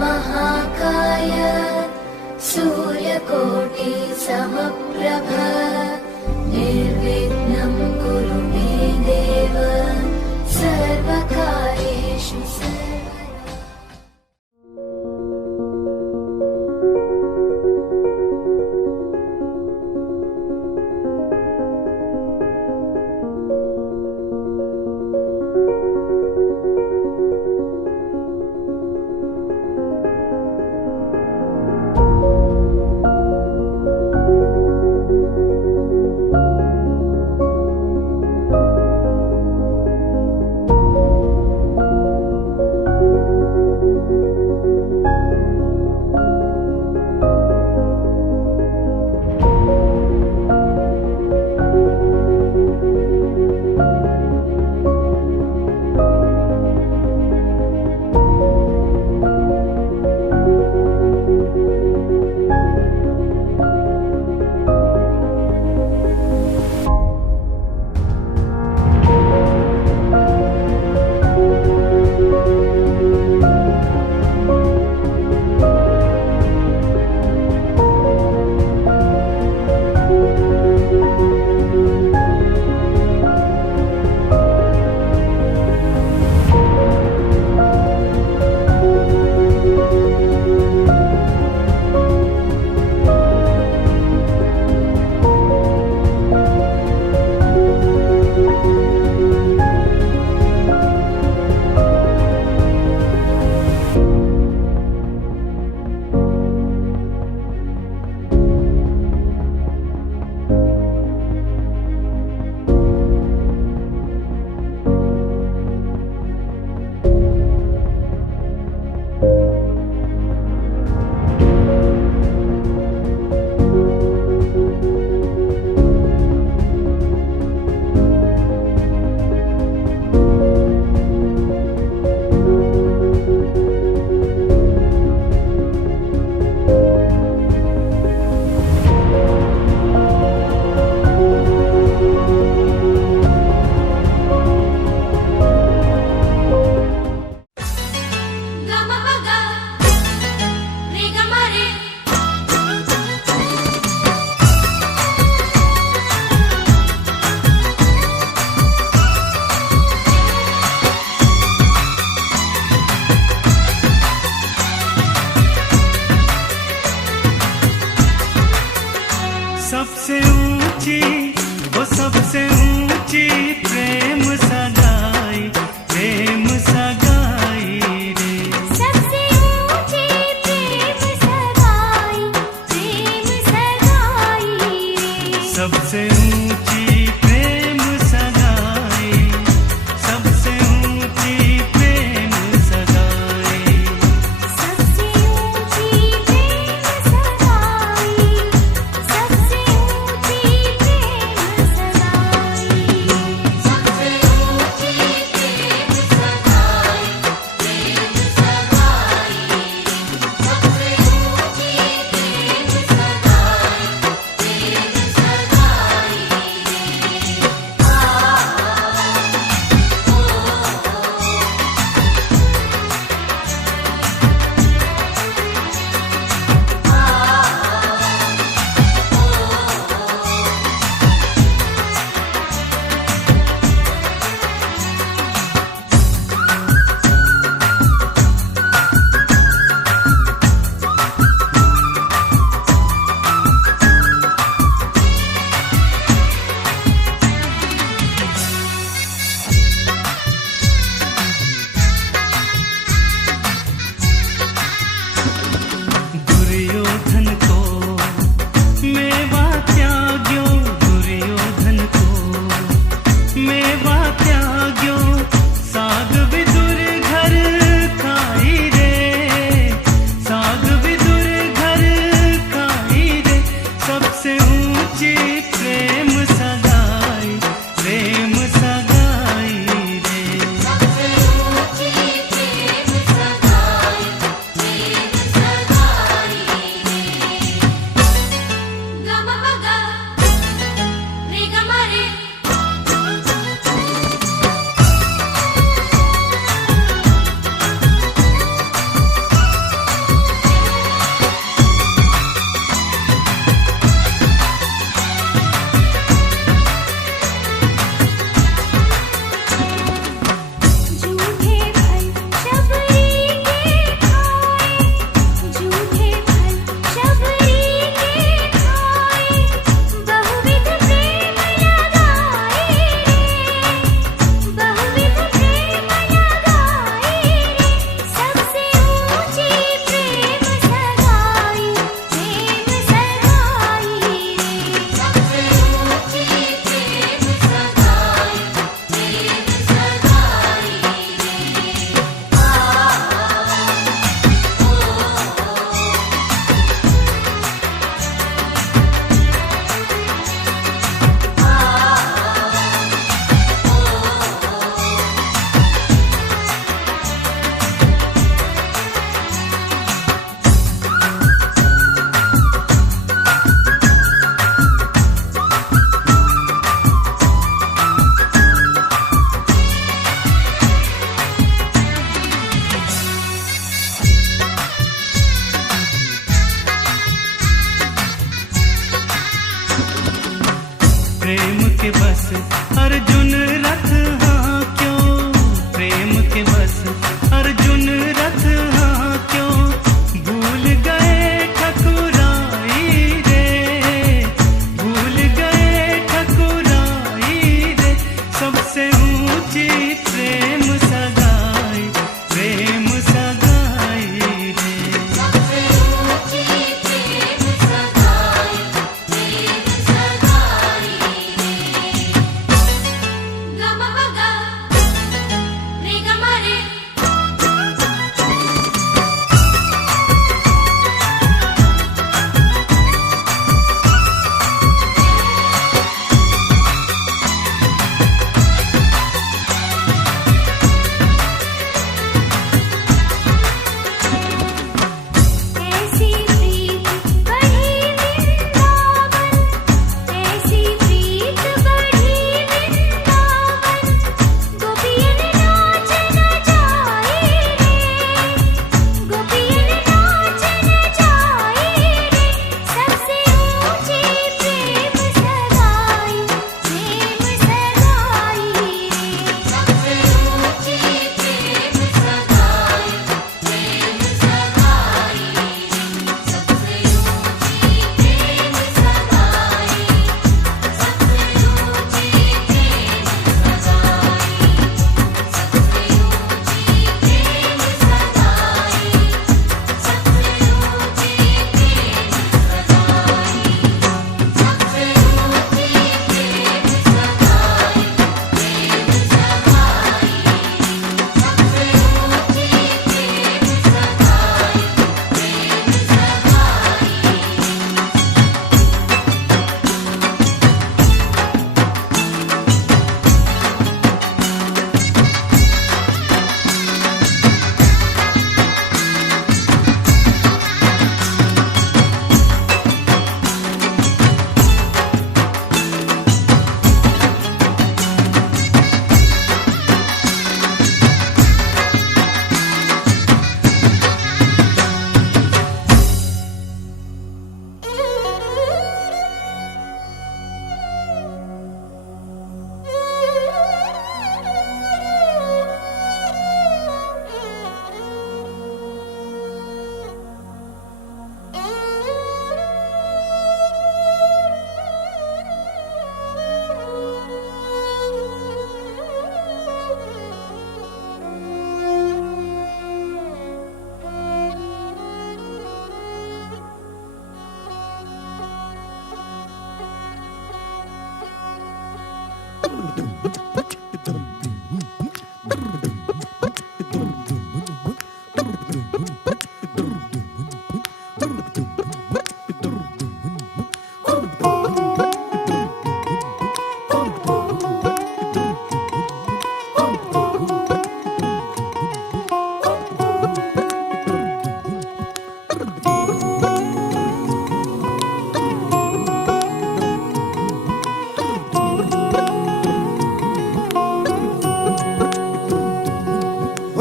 महाकाय सूर्यकोटि समप्रभ निर्विघ्नं कुरु मे देव सर्वकार्येषु सर्वदा।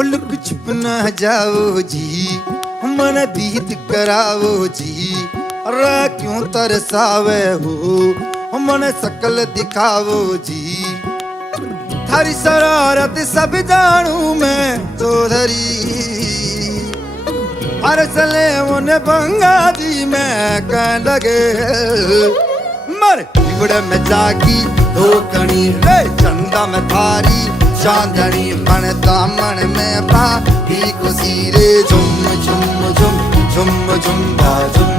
लुक छुप ना जाओ जी, मन बीत कराओ जी। रा क्यों तरसावे हो, मन शकल दिखाओ जी। थारी शरारत सब जानू मैं चौधरी, अरसले मुन बंगा दी मैं कह लगे। मर बिगड़ में जागी धोकनी रे, चंदा में थारी चांदनी मन दामन में बाधी खुशी रे। झुम झुम झुम झुम झुम बाजुम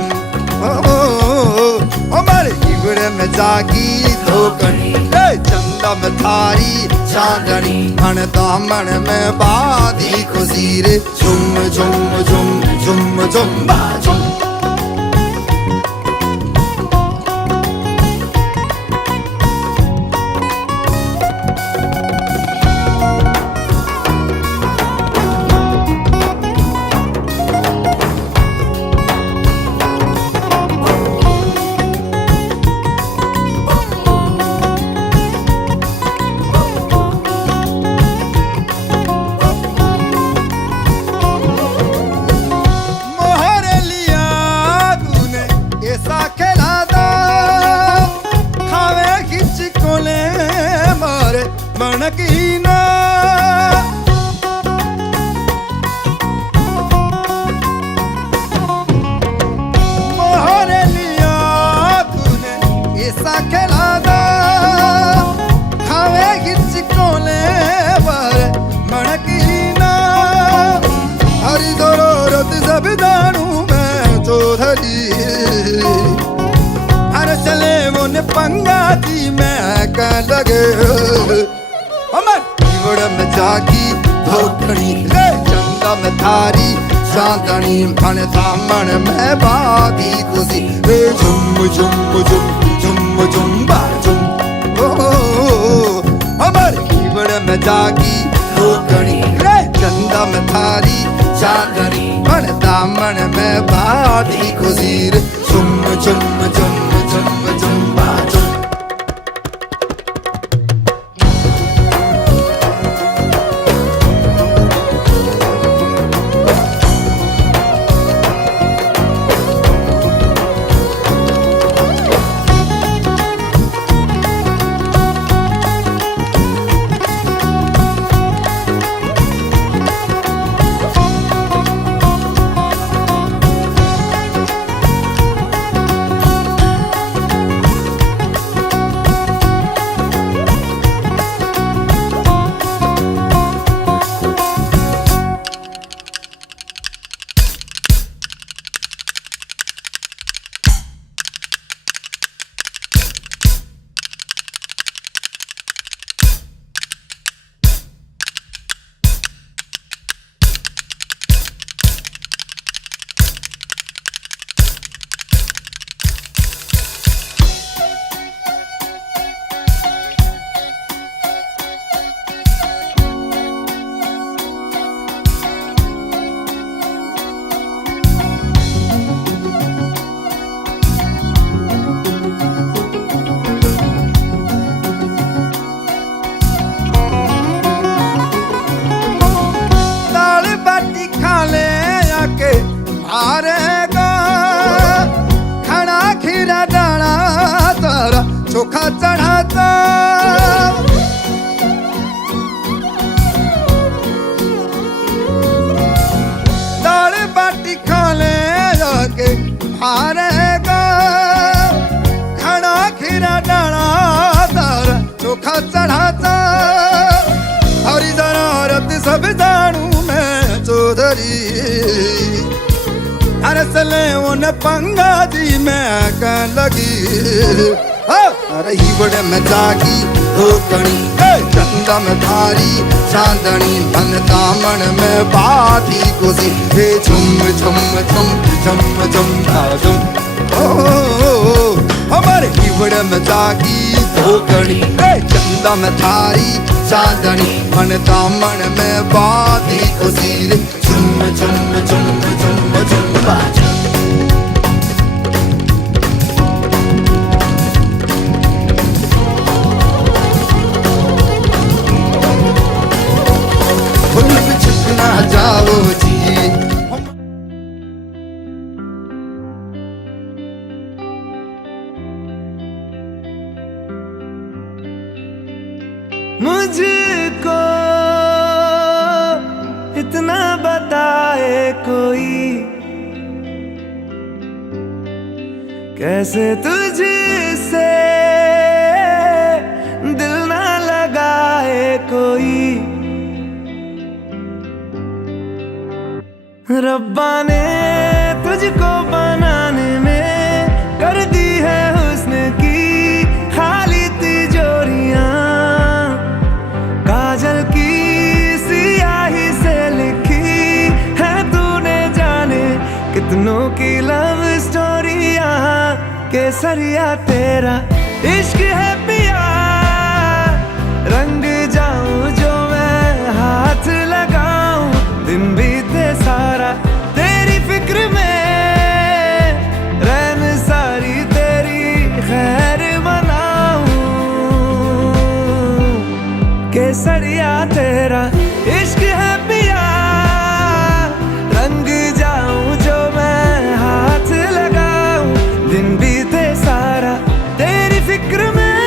हमारे बिगड़ में जागी धोकनी रे, चंदा में थारी चांदनी मन दामन में बाधी खुशी रे। झुम झुम झुम झुम झुम बाजुम। मनकीना मोहरे लिया तूने ऐसा खेला दा, खावे किचकोले पर मनकीना। हरी जरूरत सब जानू मैं चौधरी, हर चले मुन पंगा दी मैं कह लगे। अमर बिगड़ में जागी धोकनी रे, चंदा में थारी चांदनी मन दामन में बाधी खुशी रे। झुम झुम झुम झुम झुम बाजुम अमर बिगड़ में जागी धोकनी रे, चंदा में थारी चांदनी मन दामन में बाधी खुशी रे। झुम झुम झुम झुम झुम बाजुम। मारेगा खड़ा खीरा डाना तारा चोखा चढ़ाता। दाल बाटी खा ले जाके मारेगा खड़ा खीरा डाना तारा चोखा चढ़ाता। हरी जरूरत सब जानू मैं चौधरी, अरसले उन पंगा दी मैं कह लगी। अरे हिवड़ में जागी धोकनी चंदा में थारी चांदनी मन दामन में बाती कोसी हे झुम झुम झुम झुम झुम झुम हमारे हिवड़ में जागी धोकनी चंदा में थारी चांदनी मन दामन में बाती कोसी रे झुम झुम झुम झुम झुम बाजा जाओ जी मुझको इतना बताए कोई कैसे तुझसे दिल ना लगाए कोई रब्बा ने तुझको बनाने में कर दी है हुस्न की खाली तिजोरियां काजल की सियाही से लिखी है तूने जाने कितनों की लव स्टोरियां केसरिया तेरा इश्क है पिया रंग जाऊं जो मैं हाथ लगाऊं दिन बीते सारा तेरी फिक्र में रैन सारी तेरी खैर मनाऊं केसरिया तेरा इश्क है पिया रंग जाऊं जो मैं हाथ लगाऊं दिन बीते सारा तेरी फिक्र में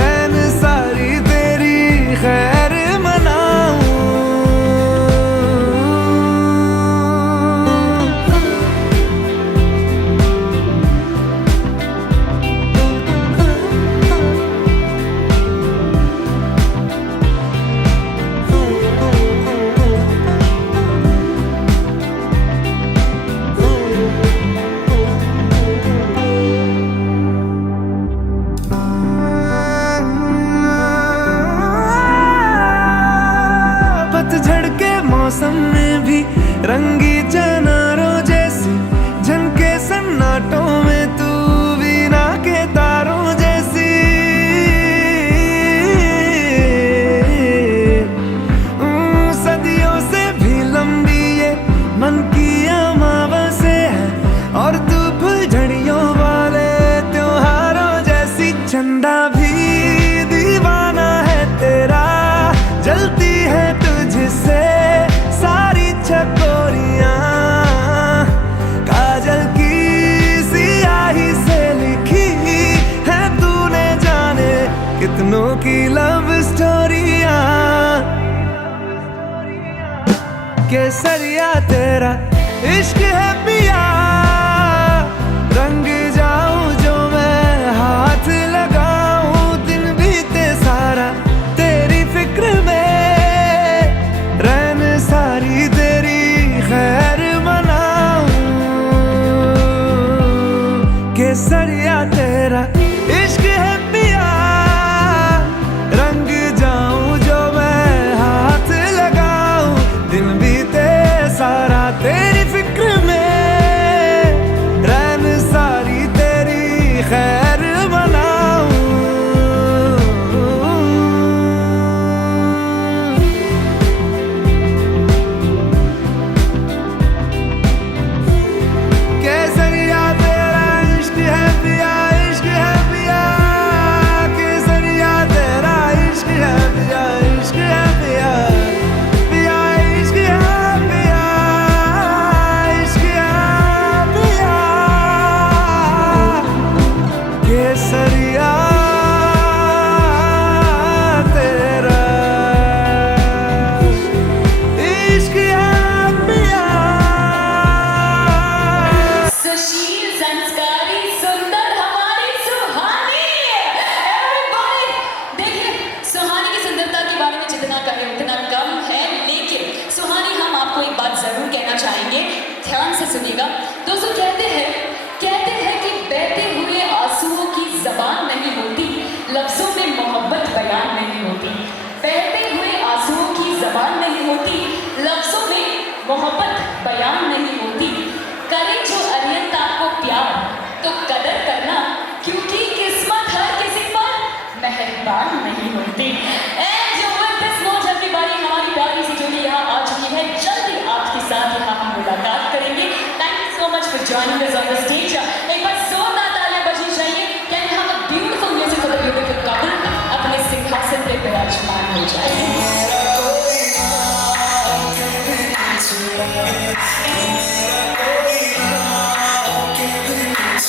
रैन सारी तेरी खैर मौसम में भी रंगी चनारों जैसी झनके सन्नाटों में तू वीणा के तारों जैसी सदियों से भी लंबी ये मन की अमावस्या है और तू फुलझड़ियों वाले त्योहारों जैसी चंदा भी दीवाना है तेरा जलती है तुझसे सारी चकोरियां काजल की सियाही से लिखी है तूने जाने कितनों की लव स्टोरियां केसरिया तेरा इश्क है पिया रंग जाऊं जो मैं हाथ लगाऊं दिन बीते सारा तेरी फिक्र में सारी तेरी खैर मनाऊं केसरिया तेरा इश्क है पिया रंग जाऊं जो मैं हाथ लगाऊं दिन बीते सारा तेरी फिक्र में रैन सारी तेरी खैर मनाऊं ध्यान से सुनिएगा। दोस्तों कहते हैं कि बहते हुए आंसुओं हो जाए। इस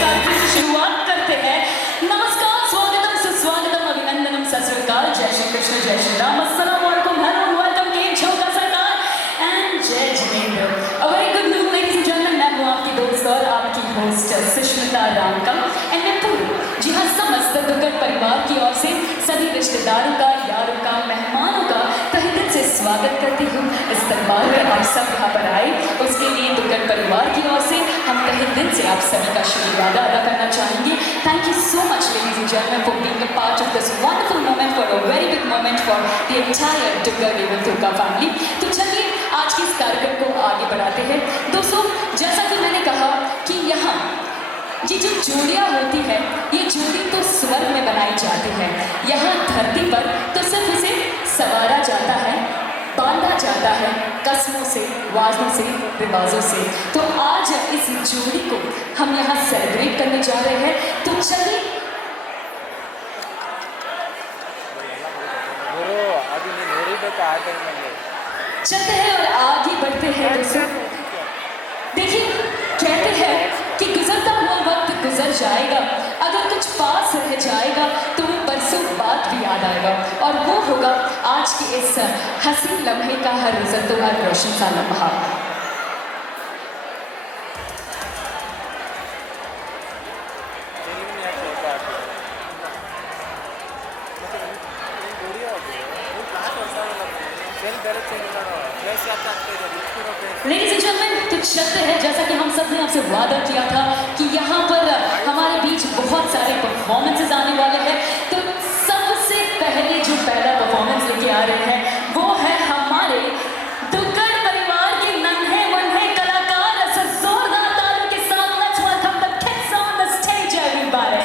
कार्यक्रम की शुरुआत करते हैं। नमस्कार, स्वागतम, सुस्वागतम, अभिनंदनम, सत श्री अकाल, जय श्री कृष्ण, जय श्री राम, अस्सलाम वालेकुम, हेलो, वेलकम, केम छो का सरकार एंड जय Jinendra. A very good news ladies and gentleman, मैं हूं आपकी दोस्त और आपकी होस्ट सुष्मिता रामकम एंड मैं पूरी जी हाँ समस्त दुर्गत परिवार की ओर से सभी रिश्तेदारों का, यारों का, मेहमानों का तहे दिल से स्वागत करती हूँ। इस दरबार में आप सब यहाँ पर आए, उसके लिए दुर्गत परिवार की ओर से हम तहे दिल से आप सभी का शुक्रिया अदा करना चाहेंगे। Thank you so much ladies and gentleman for being a part of this wonderful moment, for a very big moment for the entire Durgat एवं दुर्गा फैमिली। तो चलिए आज के इस कार्यक्रम को आगे बढ़ाते हैं। दोस्तों, जैसा कि मैंने कहा कि यहाँ ये जो जोड़ियाँ होती है, ये जोड़ी तो स्वर्ग में बनाई जाती है, यहाँ धरती पर तो सिर्फ इसे संवारा जाता है, बांधा जाता है कस्मों से, वादों से, रिवाजों से। तो आज इस जोड़ी को हम यहाँ सेलिब्रेट करने जा रहे हैं। तो चलिए चलते हैं और आगे बढ़ते हैं। दोस्तों देखिए, कहते हैं कि गुजरता हुआ वक्त गुजर जाएगा, अगर कुछ पास रह जाएगा तो वो बरसों बाद भी याद आएगा, और वो होगा आज के इस हसीन लम्हे का हर इज्जत तो हर रोशन सा लम्हा। लेडीज एंड जेंटलमैन, तो चलते हैं। जैसा कि हम सब ने आपसे वादा किया था कि यहाँ पर हमारे बीच बहुत सारे परफॉर्मेंसेस आने वाले हैं, तो सबसे पहले जो पहला परफॉर्मेंस लेके आ रहे हैं वो है हमारे दुग्गल परिवार के नन्हे मुन्ने कलाकार। ऐसे जोरदार तालियों के साथ let's welcome the kids on the stage everybody.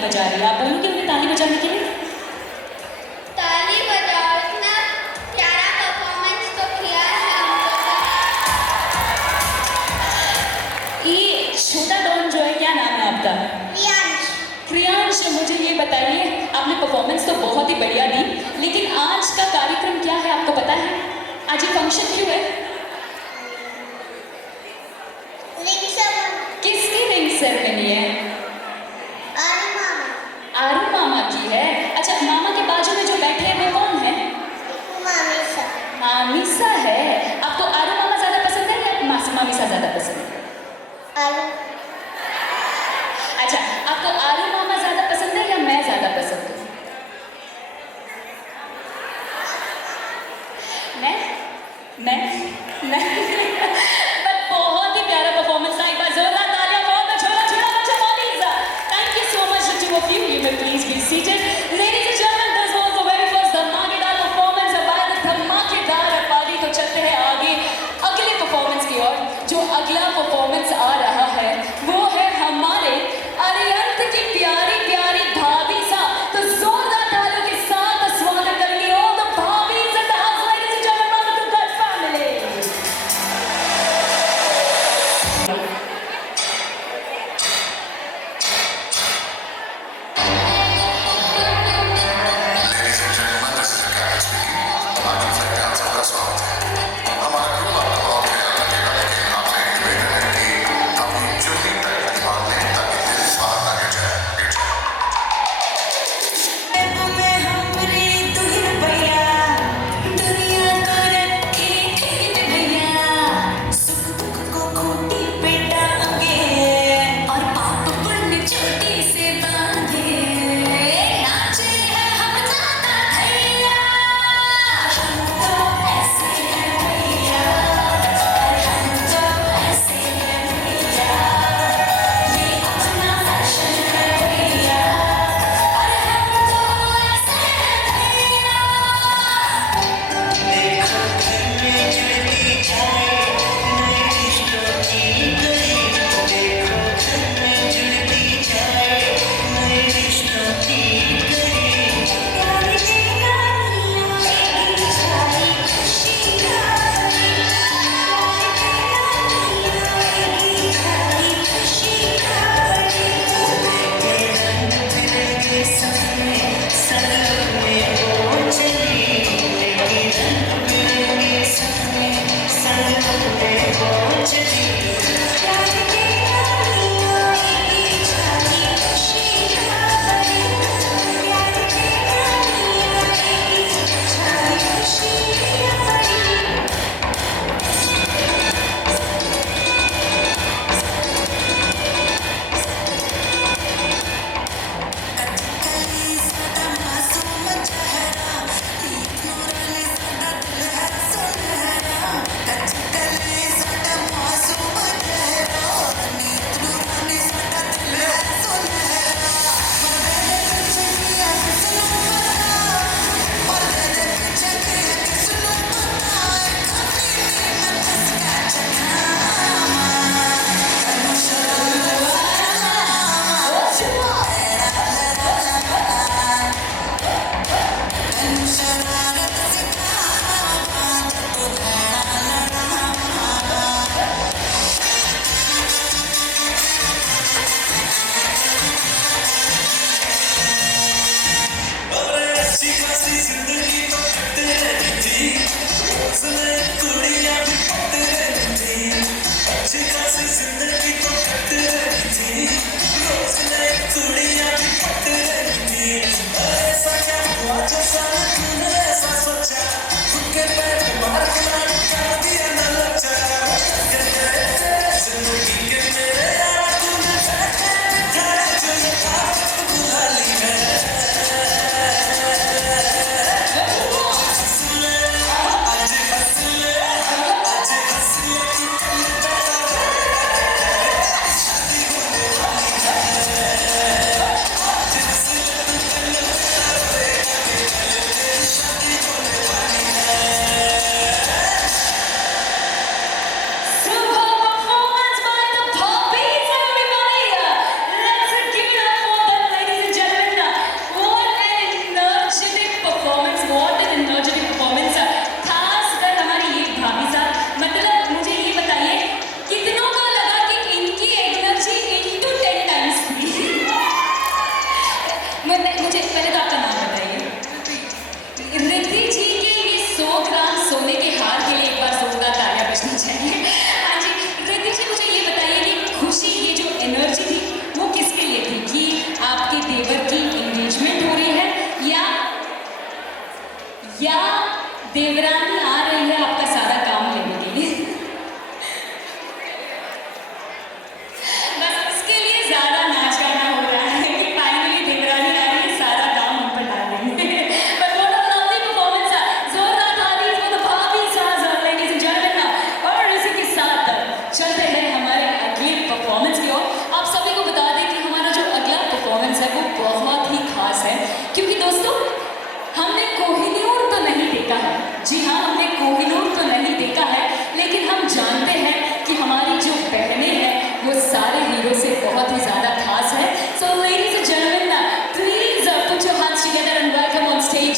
बजा रही है, आप बोलोगे उन्हें ताली बजाने के लिए? ताली बजाओ, इतना प्यारा कुछ मुझे ये बताइए, आपने परफॉर्मेंस तो बहुत ही बढ़िया दी, लेकिन आज का कार्यक्रम क्या है आपको पता है? आज ये फंक्शन क्यों है? किसकी रिंग सेरेमनी है? आरू मामा की है। अच्छा, मामा के बाजू में जो बैठे हैं वो कौन है? मामीसा है। आपको आरू मामा ज्यादा पसंद है या मामीसा ज्यादा पसंद है? अच्छा, आपको आरू मामा ज्यादा पसंद है या मैं ज्यादा पसंद हूँ? मैं बट बहुत ही प्यारा परफॉर्मेंस था। एक बार जोरदार तालियां फॉर द छोला छोला बच्चा मामीसा। Thank you so much two of you. You may please be seated. Ladies and gentleman, this was the very first धमाकेदार परफॉर्मेंस बाय द धमाकेदार पार्टी। तो चलते हैं आगे अगले परफॉर्मेंस की ओर। जो अगला परफॉर्मेंस आ रहा है वो है हमारे अरिहंत की प्यारी प्यारी भाभी सा। तो जोरदार तालियों के साथ स्वागत करेंगे all the bhabhis in the house. Ladies and gentleman, welcome to god family. Ladies and gentlemen, this is the captain speaking. हमारी फ्लाइट आप सबका स्वागत है। हमारा ग्रुप आपको बहुत प्यारा लगेगा, लेकिन आपने एक्टिवेटेड है कि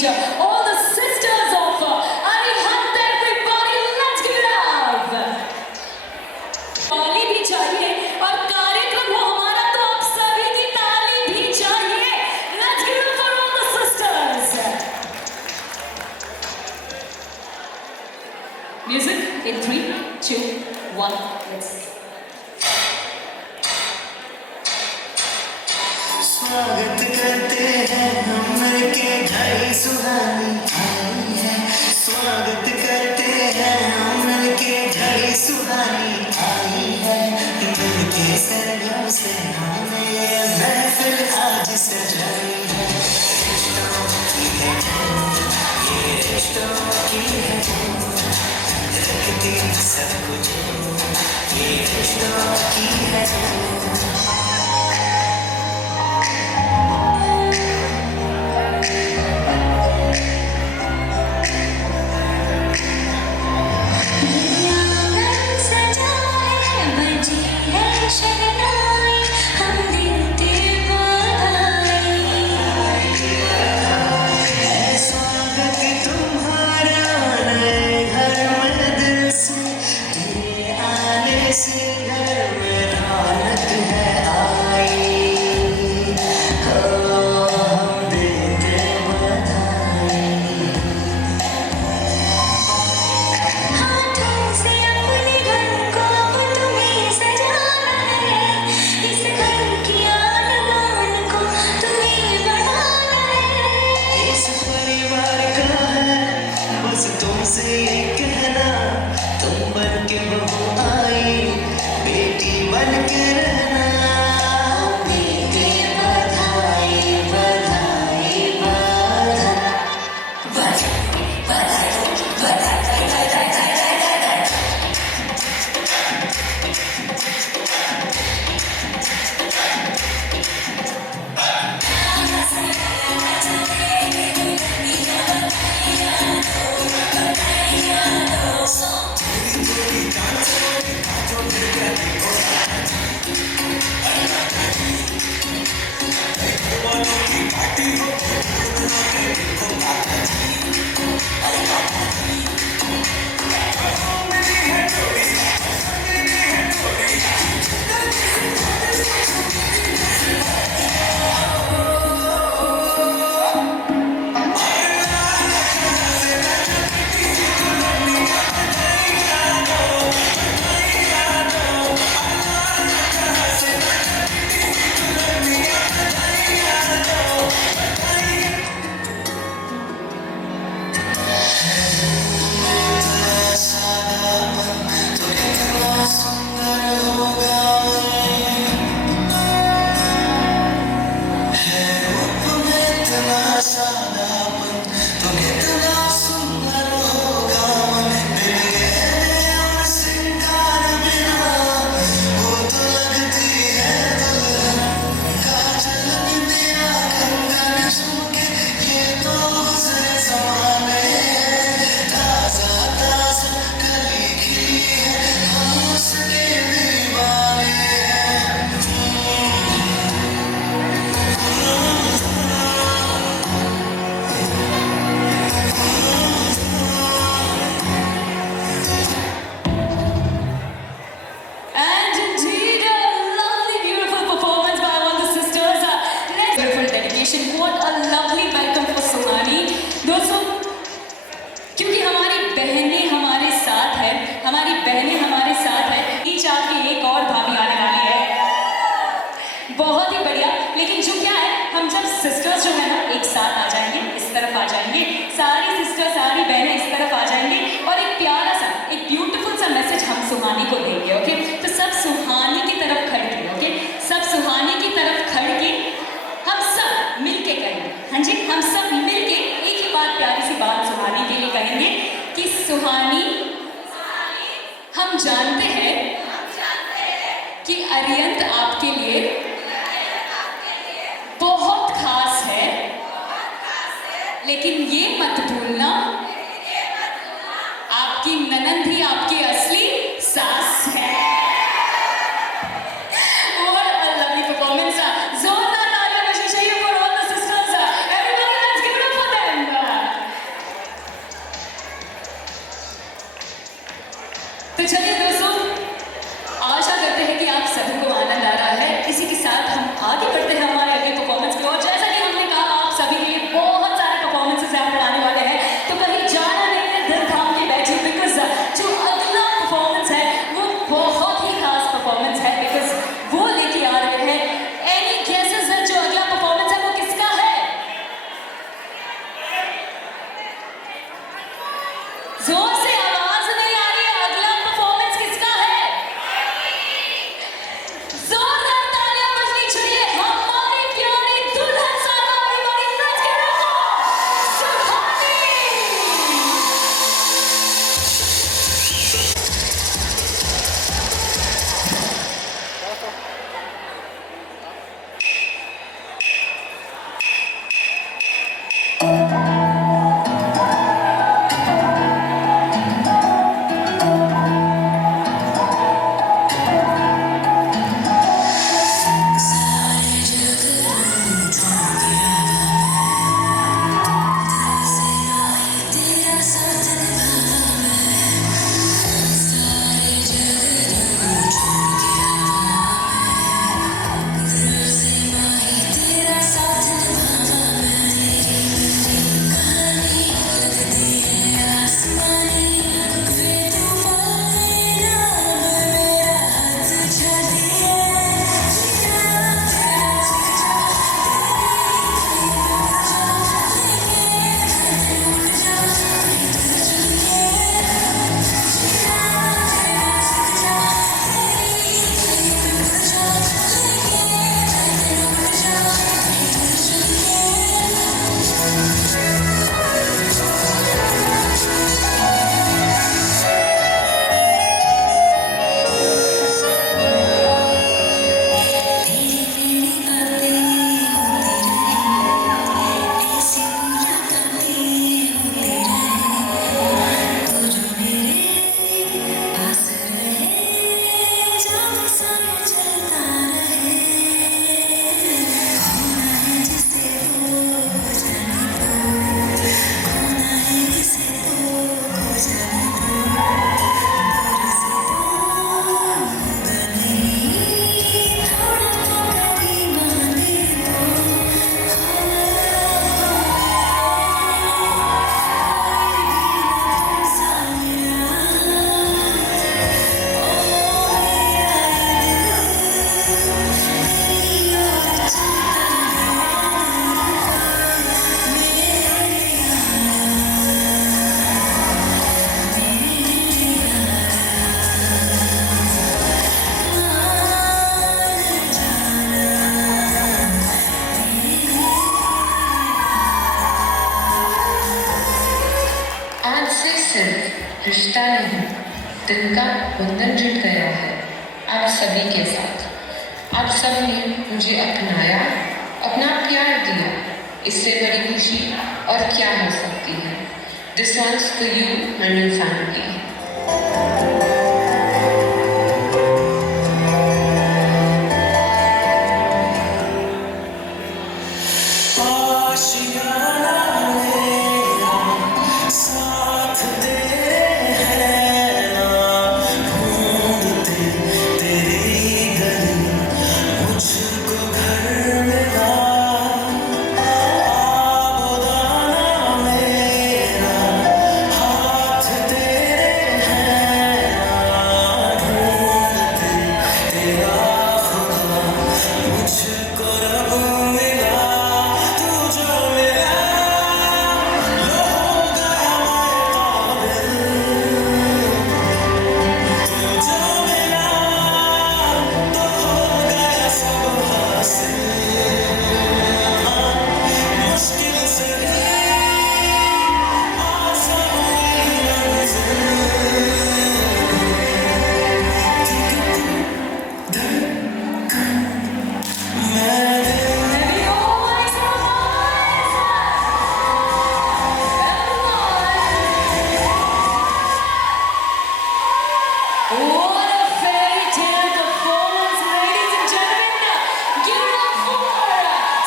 stage. All the sisters of Arihant, everybody, let's give it up. ताली भी चाहिए और कार्यक्रम हो हमारा तो आप सभी की ताली भी चाहिए. Let's give it up for all the sisters. Music in 3, 2, 1, let's. स्वागत करते हैं हम के घर सुहानी आई है. स्वागत करते हैं हम के घर सुहानी आई है. दिल के सरियों से हमने ये महफिल आज सजाई है. रिश्तों की है जंग, ये रिश्तों की है जंग. रखती सब कुछ ये रिश्तों की है जंग. तुमसे ये कहना, तुम बन के बहू आई, बेटी बन के रहना. बेटी बधाई बधाई सिस्टर्स जो है ना एक साथ आ जाएंगे, इस तरफ आ जाएंगे, सारी सिस्टर्स सारी बहनें इस तरफ आ जाएंगे और एक प्यारा सा एक ब्यूटीफुल सा मैसेज हम सुहानी को देंगे. ओके, तो सब सुहानी की तरफ खड़ के, ओके, सब सुहानी की तरफ खड़ के हम सब मिलके कहेंगे. हाँ जी, हम सब मिलके एक ही बात, प्यारी सी बात सुहानी के लिए कहेंगे कि सुहानी, हम जानते हैं कि अरियंत आपके लिए बहुत खास है, लेकिन ये मत भूलना आपकी ननंद ही आपकी असली सास है. और लवली परफॉर्मेंस, जोरदार तालियां बजाइए for all the sisters. Everyone, let's give it up for them. दिन का बंधन जुट गया है आप सभी के साथ। आप सब ने मुझे अपनाया, अपना प्यार दिया, इससे बड़ी खुशी और क्या हो सकती है। This one's for you and your family. आशियाना मेरा साथ तेरे है ना, ढूंढते तेरी गली मुझको घर मिला। आबोदाना मेरा हाथ तेरे है ना, ढूंढते तेरा खुदा मुझको रब मिला। तू जो मिला लो हो गया मैं काबिल, तू जो मिला तो हो गया सब हासिल। मुश्किल से भी आसान हुई What a fairy tale performance, ladies and gentlemen. Give it up for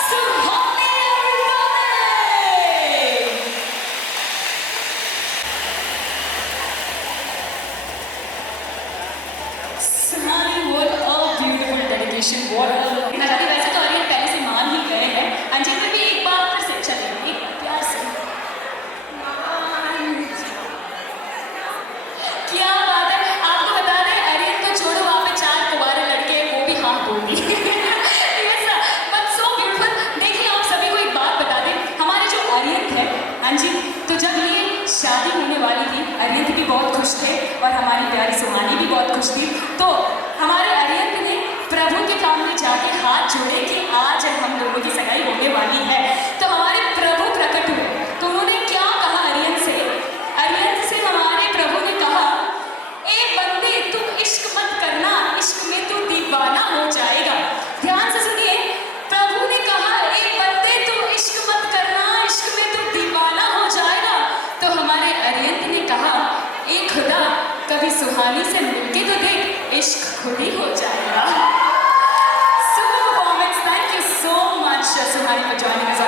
Suhani Arigame. Suhani, what a beautiful dedication. What a वैसे तो अरियन पहले से मान ही गए हैं। अंजित में भी एक बार फिर से चलेंगे एक प्यार से। क्या बात है, आपको बता दें अरियन को छोड़ो वहाँ पे 4 कुंवारे लड़के हैं, वो भी हाँ बोल दिए। Yes, but so beautiful। देखिए आप सभी को एक बात बता दें, हमारे जो अरियन है, हाँ जी, तो जब ये शादी होने वाली थी अरियन भी बहुत खुश थे और हमारी प्यारी सुहानी भी बहुत खुश थी। तो हमारे अरियन ने प्रभु के सामने जाके हाथ जोड़े कि आज हम दोनों की सगाई होने वाली है। तो हमारे प्रभु प्रकट हुए, तो उन्होंने क्या कहा अरियन से? अरियन से हमारे प्रभु ने कहा, ए बंदे तू इश्क मत करना, इश्क में तू दीवाना हो जाएगा। ध्यान से सुनिए, प्रभु ने कहा ए बंदे तू इश्क मत करना, इश्क में तू दीवाना हो जाएगा। तो हमारे अरियन ने कहा, ए खुदा कभी सुहानी से मिलके तो देख, इश्क खुद ही हो जाएगा। Super performance, thank you so much Suhani for joining us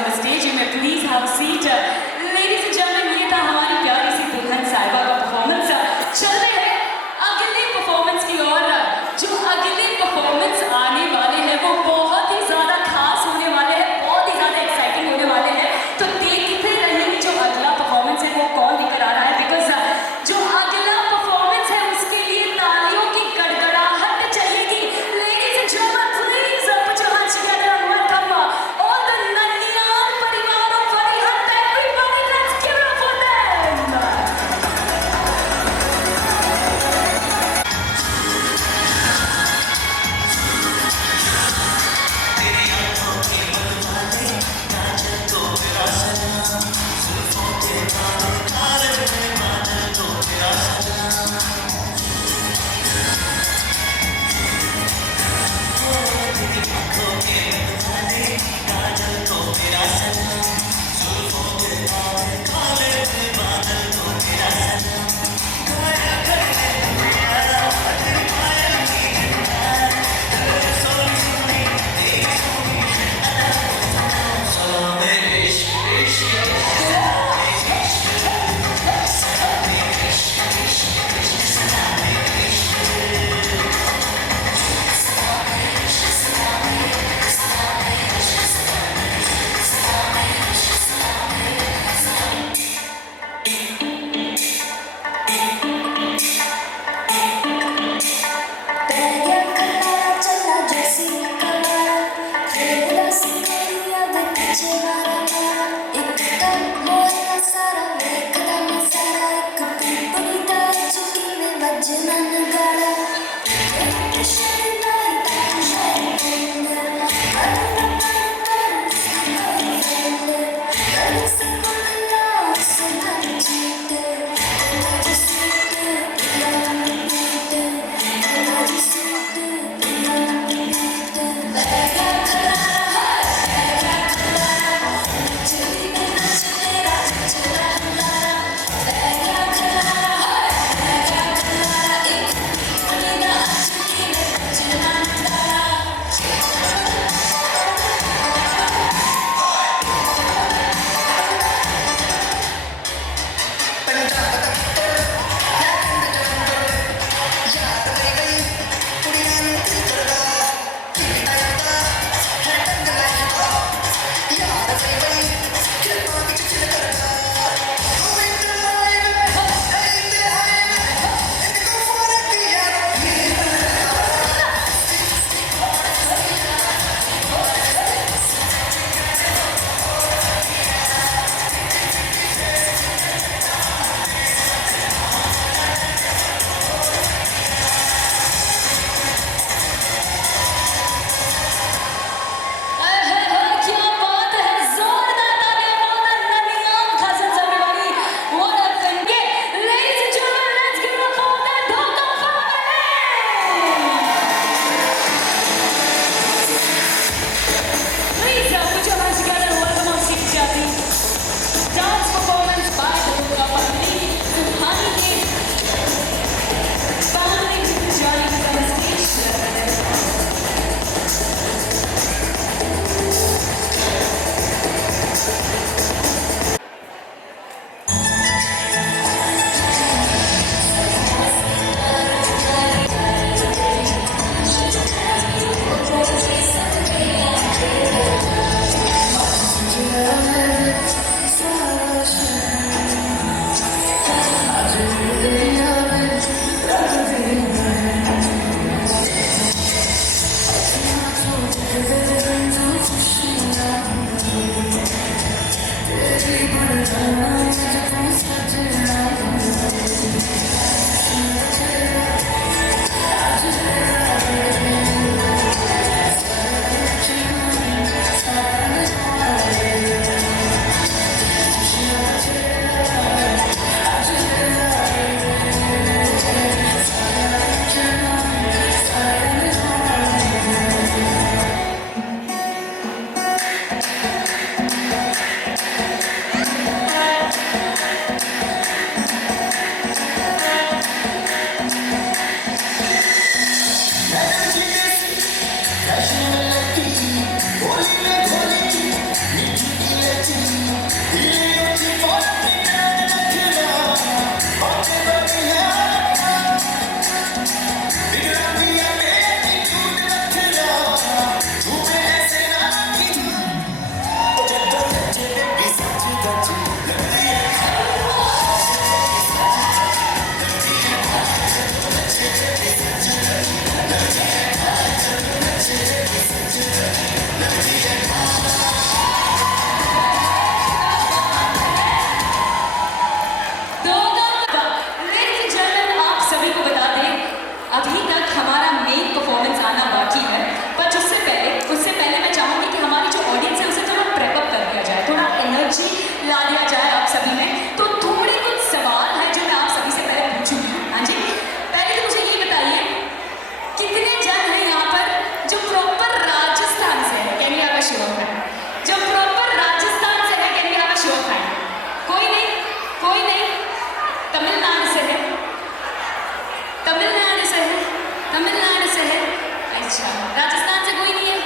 अच्छा, राजस्थान से कोई नहीं है?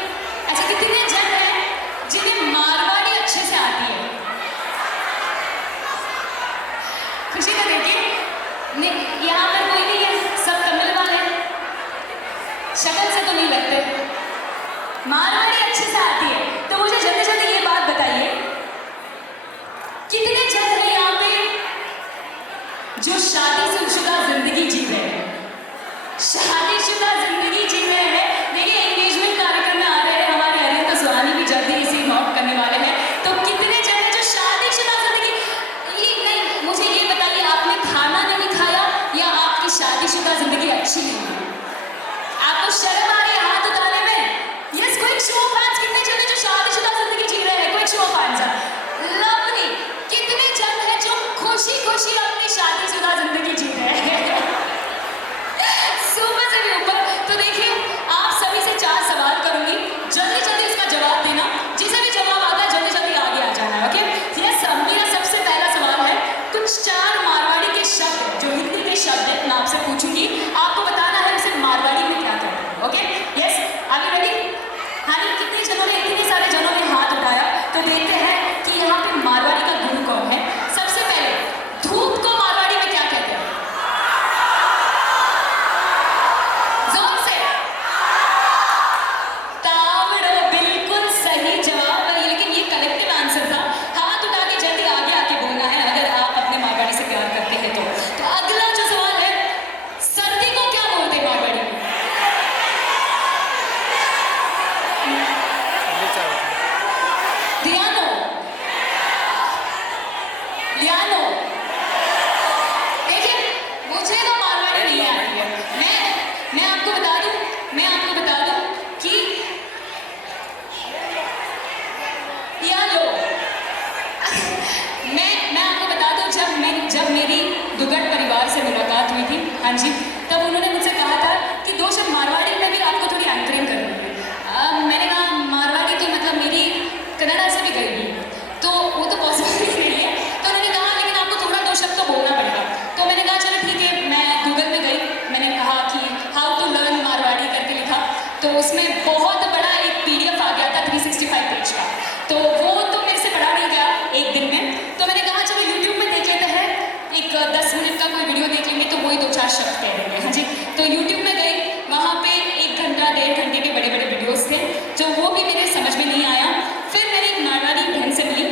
अच्छा, कितने जन हैं जिन्हें मारवाड़ी अच्छे से आती है? खुशी का देखिए, यहाँ पर कोई नहीं है, सब तमिल वाले हैं। शक्ल से तो नहीं लगते। मारवाड़ी अच्छे से आती है, तो मुझे जल्दी जल्दी ये बात बताइए, कितने जन हैं यहाँ पे जो शादीशुदा जिंदगी जी रहे हैं? शादीशुदा जिंदगी जी रहे हैं। देखिए, एंगेजमेंट कार्यक्रम में आ रहे हैं हमारे अरिंद सुहानी भी जल्दी इसे नोट करने वाले हैं। तो कितने जन हैं जो शादीशुदा जिंदगी? ये नहीं, मुझे ये बताइए, आपने खाना नहीं खाया या आपकी शादीशुदा जिंदगी अच्छी नहीं है? आपको शर्म आ रही है हाथ उठाने में? Yes, quick show off hands, कितने जन हैं जो शादीशुदा जिंदगी जी रहे हैं? Quick show off hands. Lovely. कितने जन हैं जो खुशी खुशी अपनी शादीशुदा जिंदगी जी रहे हैं? सुबह से भी ऊपर। तो देखिए, आप सभी से 4 सवाल करूंगी, जल्दी जल्दी इसका जवाब देना। जिसे भी जवाब आता है जल्दी जल्दी आगे आ जाना है। Okay, yes. मेरा सबसे पहला सवाल है, कुछ 4 मारवाड़ी के शब्द जो हिंदी के शब्द है मैं आपसे पूछूंगी, आपको बताना है उसे मारवाड़ी में क्या कहते हैं। Okay, yes, are you ready? हाँ जी, कितने जनों ने, इतने सारे जनों ने हाथ उठाया, तो देखते हैं कि यहाँ पे मारवाड़ी का गुरु कौन है। सबसे पहले, धूप को मारवाड़ी में क्या कहते हैं? जोर से। तावड़ो, बिल्कुल सही जवाब है, लेकिन ये कलेक्टिव आंसर था। हाथ उठा के जल्दी आगे आके बोलना है अगर आप अपने मारवाड़ी से प्यार करते हैं तो अगला जो सवाल है, सर्दी को क्या बोलते हैं मारवाड़ी में? लियानो। लियानो। देखिए, मुझे तो मारवाड़ी नहीं आती है। मैं आपको बता दूं कि लियानो। मैं आपको बता दूं, जब मेरी दुगट परिवार से मुलाकात हुई थी, हाँ जी, तब उन्होंने मुझसे कहा था कि 2 शब्द मारवाड़ी में भी आपको थोड़ी एंकरिंग करनी है। मैंने कहा मारवाड़ी तो मतलब मेरी कन्नड़ा से भी गई हुई, तो वो तो पॉसिबल ही नहीं है। तो उन्होंने कहा लेकिन आपको थोड़ा 2 शब्द तो बोलना पड़ेगा। तो मैंने कहा चलो ठीक है। मैं गूगल में गई, मैंने कहा कि हाउ टू लर्न मारवाड़ी करके लिखा, तो उसमें बहुत बड़ा एक PDF आ गया था 365 पेज का। तो वो तो मेरे से पढ़ा नहीं गया एक दिन में। तो मैंने कहा चलो यूट्यूब में देख लेते हैं, एक 10 मिनट का कोई वीडियो देख लेंगे तो वही 2-4 शब्द कह देंगे। हाँ जी, तो यूट्यूब में गई, वहाँ पे 1 घंटा 1.5 घंटे के बड़े बड़े वीडियोस थे, जो वो भी मेरे समझ में नहीं आया। फिर मैंने एक मारवाड़ी बहन से मिली,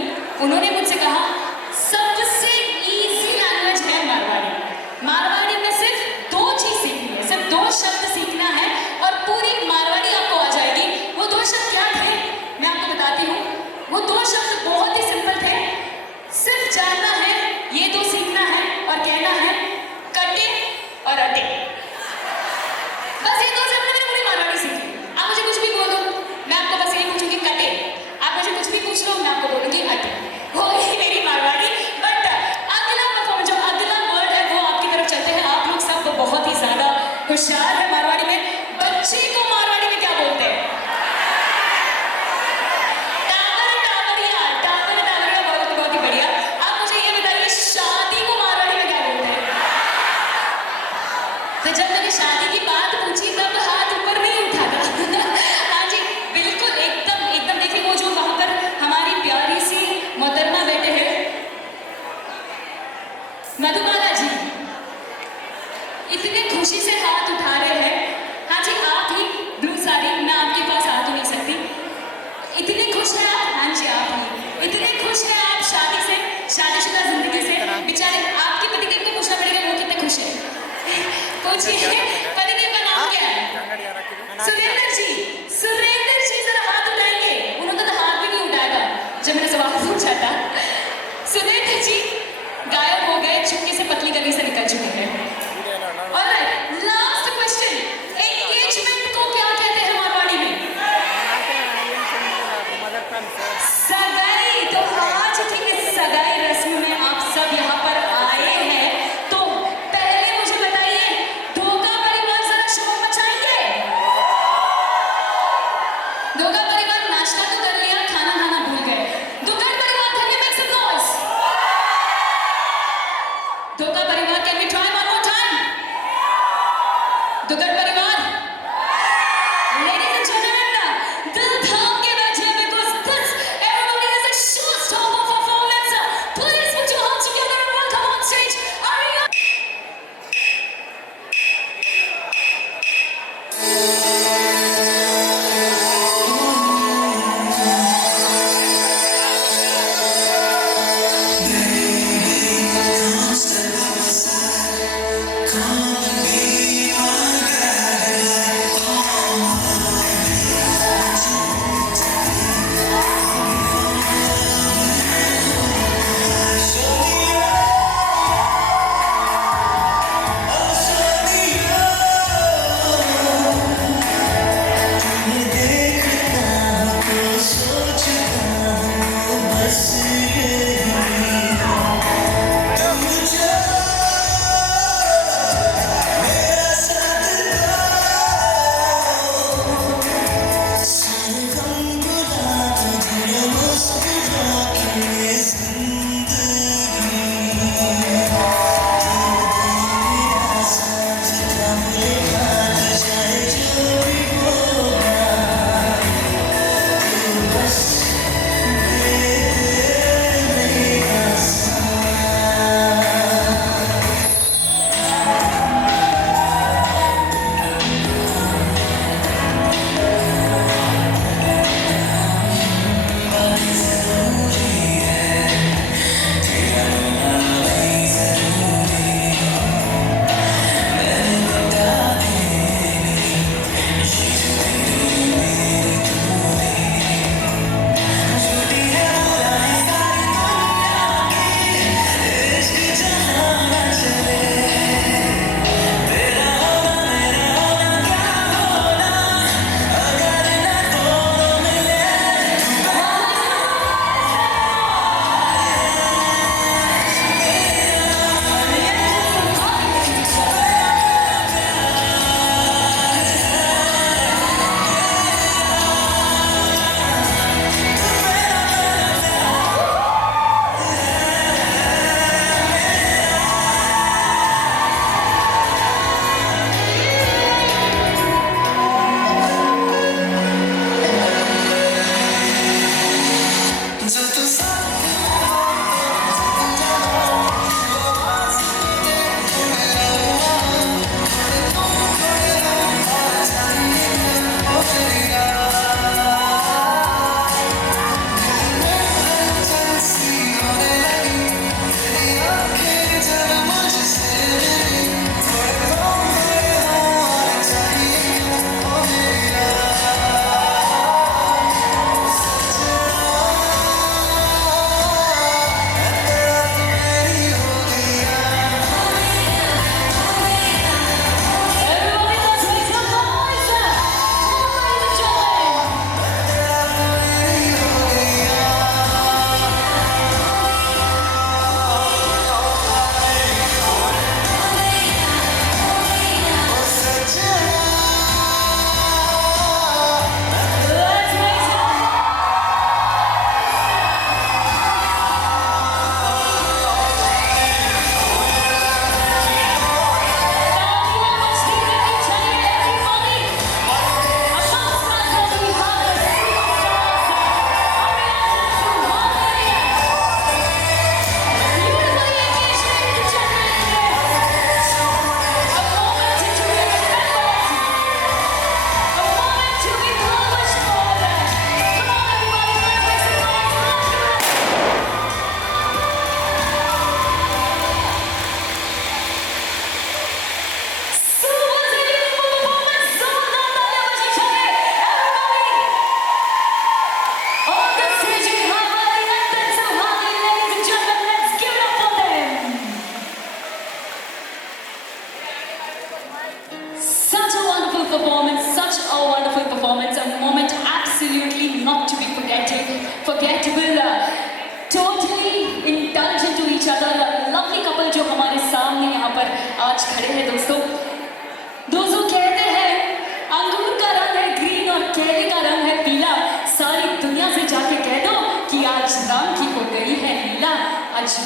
उन्होंने मुझसे कहा सबसे ईजी लैंग्वेज है मारवाड़ी। मारवाड़ी में सिर्फ 2 चीज सीखनी है, सिर्फ 2 शब्द सीखना है और पूरी मारवाड़ी आपको आ जाएगी। वो 2 शब्द क्या थे मैं आपको बताती हूँ। वो 2 शब्द बहुत ही सिंपल थे, सिर्फ जानना है, ये 2 सीखना है और कहना है, कटे और अटे। बस ये 2 शब्द में मैंने पूरी मारवाड़ी सीखी। आप मुझे कुछ भी बोलो, मैं आपको बस यही पूछूंगी कटे, आप मुझे कुछ भी पूछ लो, मैं आपको बोलूंगी अटे। वो ही मेरी मारवाड़ी। बट अगला वर्ड है वो आपकी तरफ चलते हैं। आप लोग सब बहुत ही ज्यादा होशियार है मारवाड़ी में। बच्चे को मारवाड़ी में क्या बोलते हैं? टावरिया, बहुत ही बढ़िया। आप मुझे ये बताइए, शादी को मारवाड़ी में क्या बोलते हैं? तो जब मैंने शादी की बात पूछी तब हाथ ऊपर नहीं उठा था। हाँ जी, बिल्कुल एकदम देखिए, वो जो वहां पर हमारी प्यारी सी मोहतरमा बैठे हैं, मधुबाला जी, इतने खुशी से हाथ उठा रहे हैं। हाँ जी, आप ही ब्लू साड़ी, मैं आपके पास आ तो नहीं सकती। इतने खुश हैं आप? हाँ जी, आप ही इतने खुश हैं आप शादी से, शादीशुदा जिंदगी से। बेचारे आपके पतिदेव को पूछना पड़ेगा वो कितने खुश है। पूछिए, पतिदेव का नाम क्या है? सुरेंद्र जी जरा हाथ उठाएंगे। उन्होंने तो हाथ भी नहीं उठाया था जब मैंने सवाल पूछा था। सुरेंद्र जी गायब हो गए, चुपके से पतली गली से निकल चुके हैं। ऑलराइट, लास्ट क्वेश्चन, एंगेजमेंट को क्या कहते हैं मारवाड़ी में? सगाई। तो आज ठीक है, सगाई रस्म में आप सब यहाँ पर आए हैं, तो पहले मुझे बताइए, धोखा परिवार जरा शोर मचाएंगे।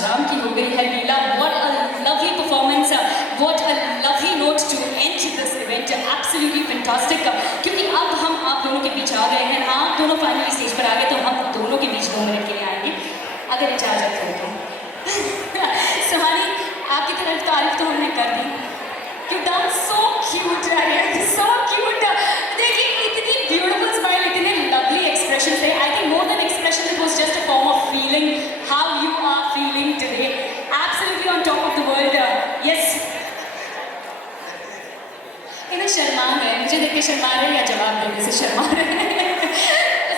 राम की हो गई है लीला. What a lovely performance, what a lovely note to end this event. Absolutely fantastic. क्योंकि अब हम आप दोनों के बीच आ गए हैं, आप दोनों फाइनली स्टेज पर आ गए, तो हम दोनों के बीच 2 मिनट के लिए आएंगे, अगर इजाजत हो तो. सुहानी, आपकी तरफ तारीफ तो हमने कर दी. You done so cute, यार, so cute. देखिए इतनी beautiful smile, इतने lovely expressions थे. I think more than expression, it was just a form of feeling how you are feeling today. Absolutely on top of the world. Yes. इन्हें शर्मा गए, मुझे देख के शर्मा रहे या जवाब देने से शर्मा रहे.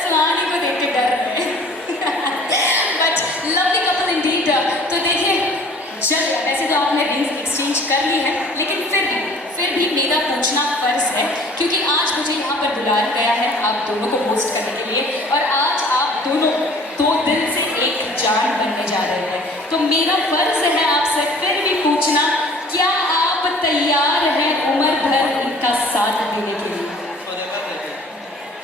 सुहानी को देख के डर रहे. But lovely couple indeed. तो देखिए, चल वैसे तो आपने रिंग्स एक्सचेंज कर ली है, लेकिन फिर भी मेरा पूछना फर्ज है, क्योंकि आज मुझे यहाँ पर बुलाया गया है आप दोनों को होस्ट करने के लिए, और आज आप दोनों 2 दिल से एक जान बनने जा रहे हैं. तो मेरा फर्ज है आपसे फिर भी पूछना, क्या आप तैयार हैं उम्र भर इनका साथ देने के लिए?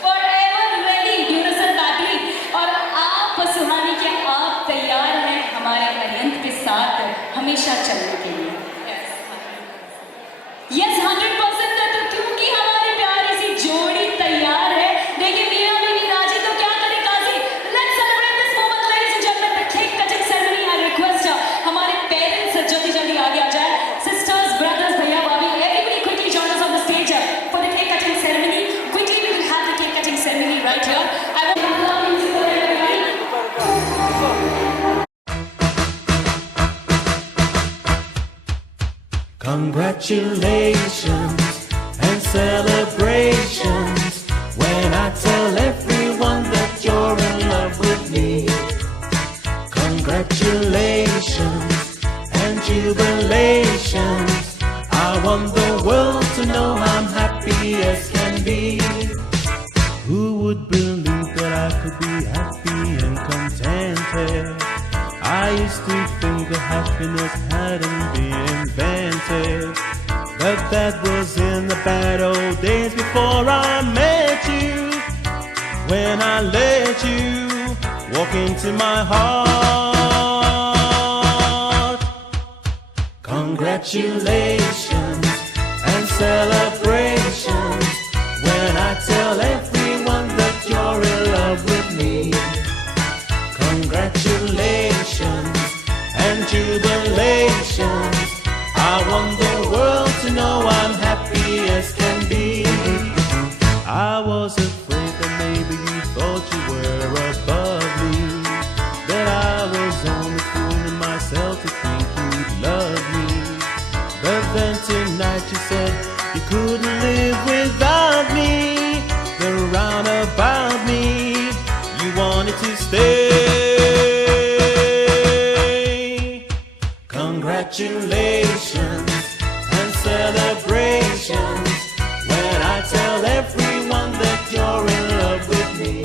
Forever ready, universal battery. और आप सुहानी, क्या आप तैयार हैं हमारे अरिहंत के साथ हमेशा चलने के लिए? Yes, 100%. तो क्योंकि हमारी प्यारी सी जोड़ी तैयार है, देखिए मीरा बीवी राजी, तो क्या करें काजी. Let's celebrate this moment, ladies and gentlemen, the cake cutting ceremony. I request हमारे पेरेंट्स जल्दी आगे आ जाए. Sisters, brothers, भैया भाभी, everybody quickly join us on the stage for the cake cutting ceremony. Quickly we will have the cake cutting ceremony right here. I will have music for everybody. Congratulations and celebrations when I tell everyone that you're in love with me. Congratulations and jubilations. I want the world to know I'm happy as can be. Who would believe that I could be happy and contented? I used to think that happiness hadn't been invented, but that was in the bad old days before I met you. When I let you walk into my heart. Congratulations and celebrations when I tell everyone that you're in love with me. Congratulations and jubilations. I want the world to know I'm happy as can be. I was afraid that maybe you thought you were above me, that I was only fooling myself to think you'd love me. But then tonight you said you couldn't live without me. Then round about me you wanted to stay. Congratulations and celebrations when I tell everyone that you're in love with me.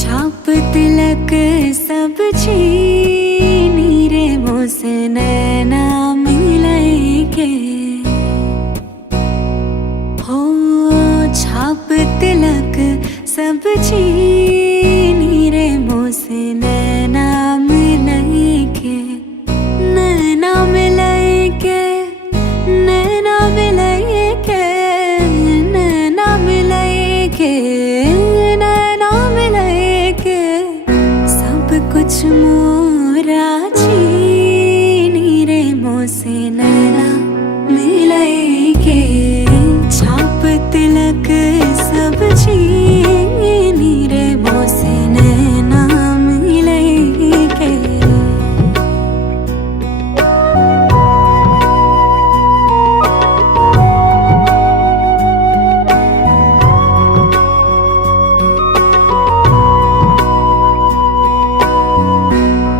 छाप तिलक सब छीनी रे मोसे नैना मिलके हो. छाप तिलक सब छीनी रे मोसे नैना मिलके. नैना मिलके, नैना मिलके, नैना मिलके, नैना मिलके. सब कुछ मोरा छीनी रे मोसे नैना मिलके. छाप तिलक सब छीनी रे मोसे नैना मिलके.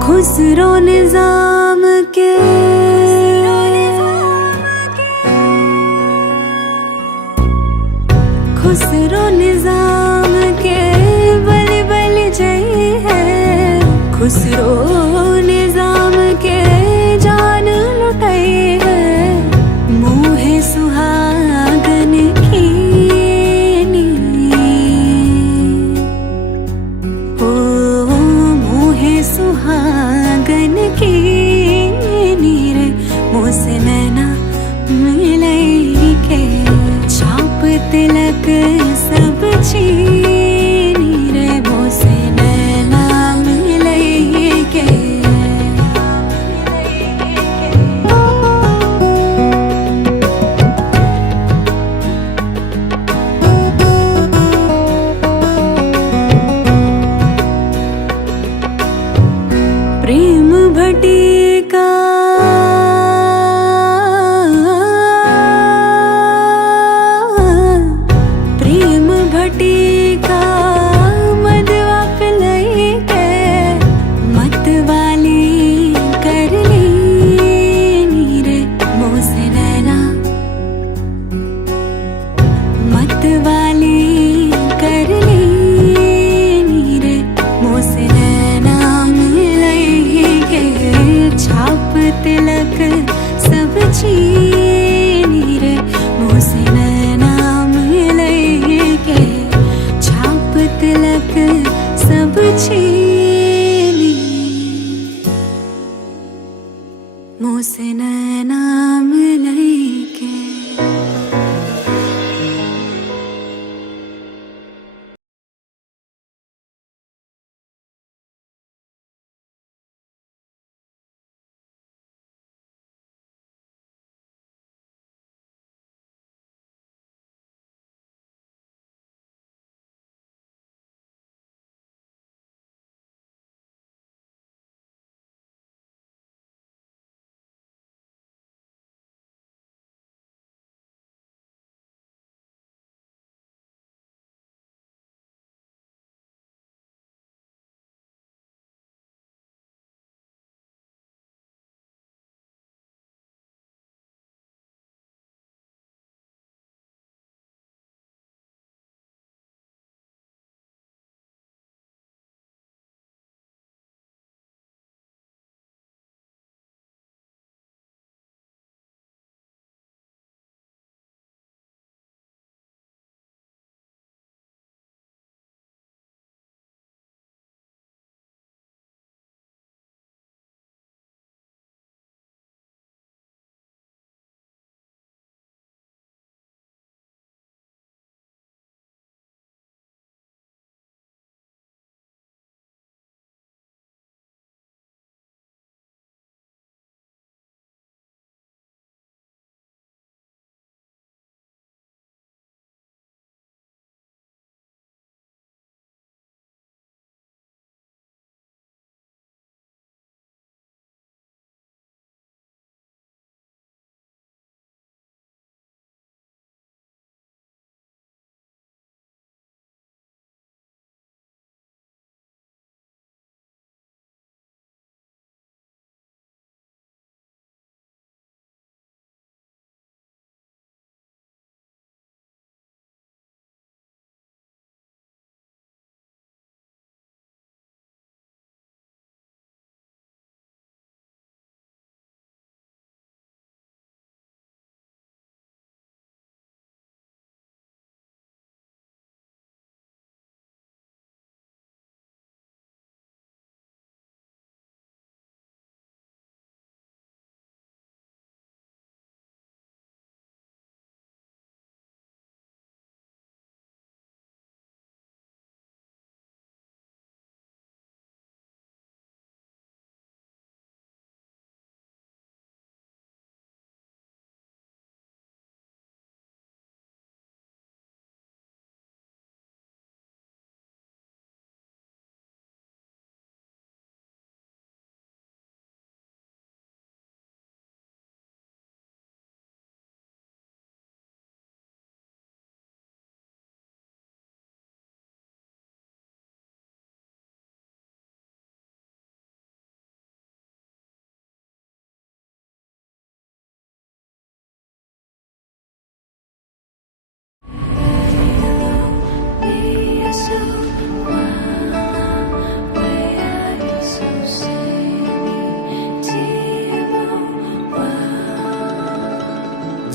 खुसरो निजाम के खुसरो निजाम के बलि बलि जय है. खुसरो निजाम के जान लुटाई है. मुँह भटिका प्रेम भटिका मदवा पिलाई के मतवाली कर ली नीरे मोसे नैना मतवाली कर ली नीरे मोसे नैना मिलाई के छाप तिलक सब छीनी रे मोसे नैना मिलाई के छाप तिलक सब छीनी मोसे नैना मिलाई के।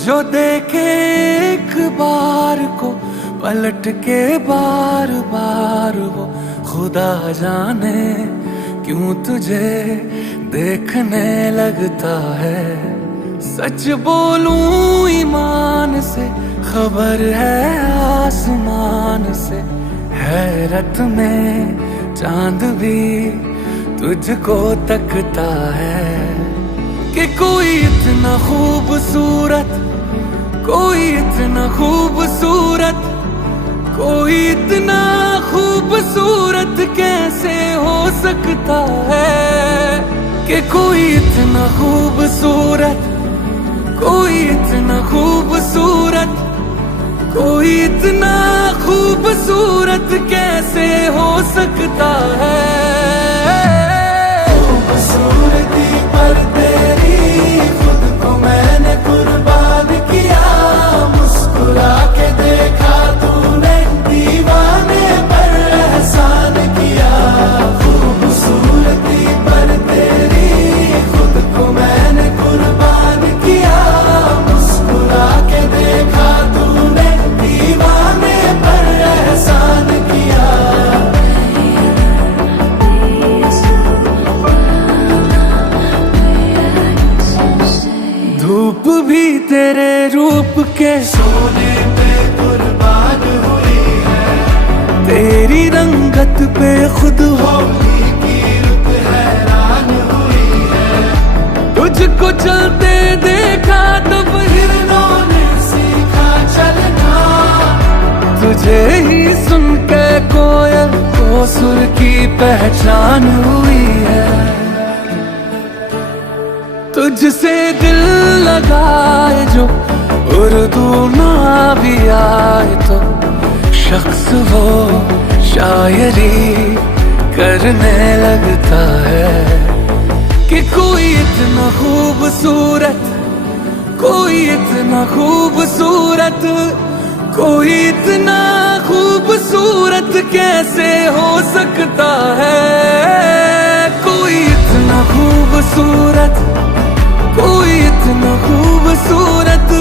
जो देखे एक बार को पलट के बार बार वो खुदा जाने क्यों तुझे देखने लगता है। सच बोलूं ईमान से खबर है आसमान से, हैरत में चांद भी तुझको तकता है कि कोई इतना खूबसूरत, कोई इतना खूबसूरत, कोई इतना खूबसूरत कैसे हो सकता है। कि कोई इतना खूबसूरत, कोई इतना खूबसूरत, कोई इतना खूबसूरत कैसे हो सकता है। खूबसूरती पर तेरी खुद को मैंने कुर्बान किया, मुस्कुरा के देखा तूने, दीवाने पर एहसान किया। खूबसूरती पर तेरी खुद को मैंने कुर्बान किया, मुस्कुरा के देखा तूने, दीवाने पर एहसान किया। धूप भी तेरे रूप के सोने पे कुर्बान हुई है, तेरी रंगत पे खुद होली की रुत हैरान हुई है। तुझको चलते देखा तब हिरणों ने सीखा चलना, तुझे ही सुन के कोयल को सुर की पहचान हुई है। तुझसे दिल लगाए जो उर्दू ना भी आए तो शख्स वो शायरी करने लगता है। कि कोई इतना खूबसूरत, कोई इतना खूबसूरत, कोई इतना खूबसूरत कैसे हो सकता है। कोई इतना खूबसूरत, कोई इतना खूबसूरत,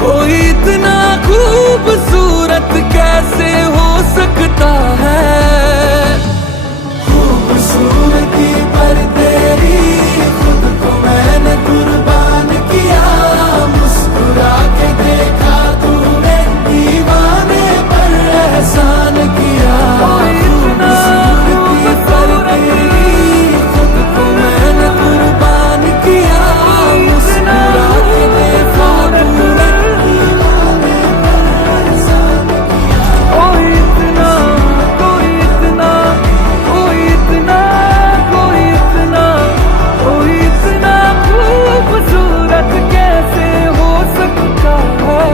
कोई इतना खूबसूरत कैसे हो सकता है। खूबसूरती पर तेरी खुद को मैंने कुर्बान किया, मुस्कुरा के देखा तूने, दीवाने पर एहसान किया। खूबसूरती पर तेरी खुद को मैंने कुर्बान किया, मुस्कुरा के देखा तूने, दीवाने पर एहसान किया। कोई इतना, कोई इतना, कोई इतना, कोई इतना, कोई इतना खूबसूरत कैसे हो सकता है।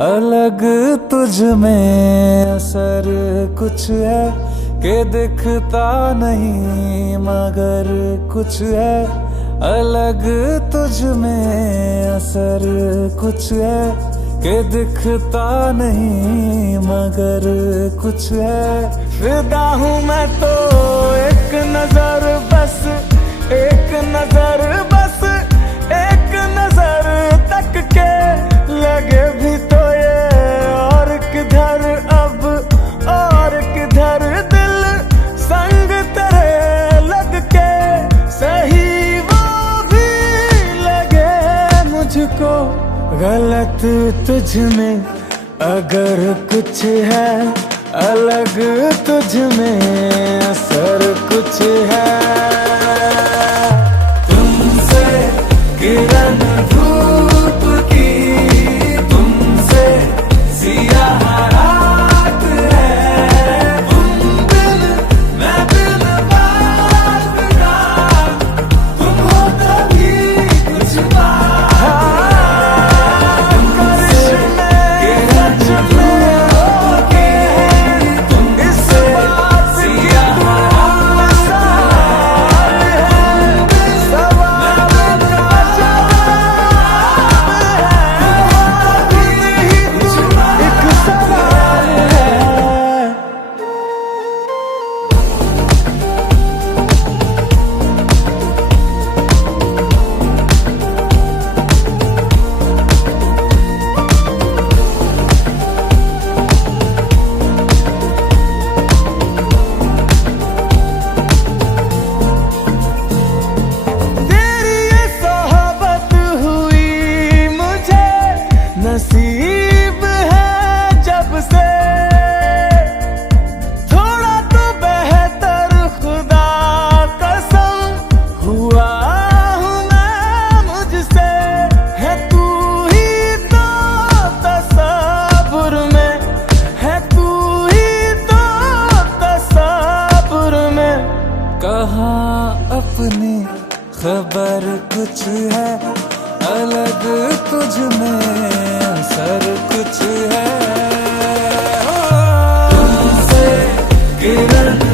अलग तुझ में असर कुछ है कि दिखता नहीं मगर कुछ है। अलग तुझ में असर कुछ है कि दिखता नहीं मगर कुछ है। फिदा हूँ मैं तो एक नजर बस, एक नजर बस, एक नजर तक के लगे भी तो ये और किधर अब और किधर दिल संग तेरे लग के सही वो भी लगे मुझको गलत तुझ में अगर कुछ है। अलग तुझ में असर कुछ है। तुमसे किरण धूप की, तुमसे सियाह रात है। तुम बिन मैं बिन बात का, तुम हो तभी कुछ बात। तुमसे किरण धूप की, तुमसे सियाह रात है। कहाँ अपनी खबर कुछ है अलग, तुझ में असर कुछ है। तुमसे किरण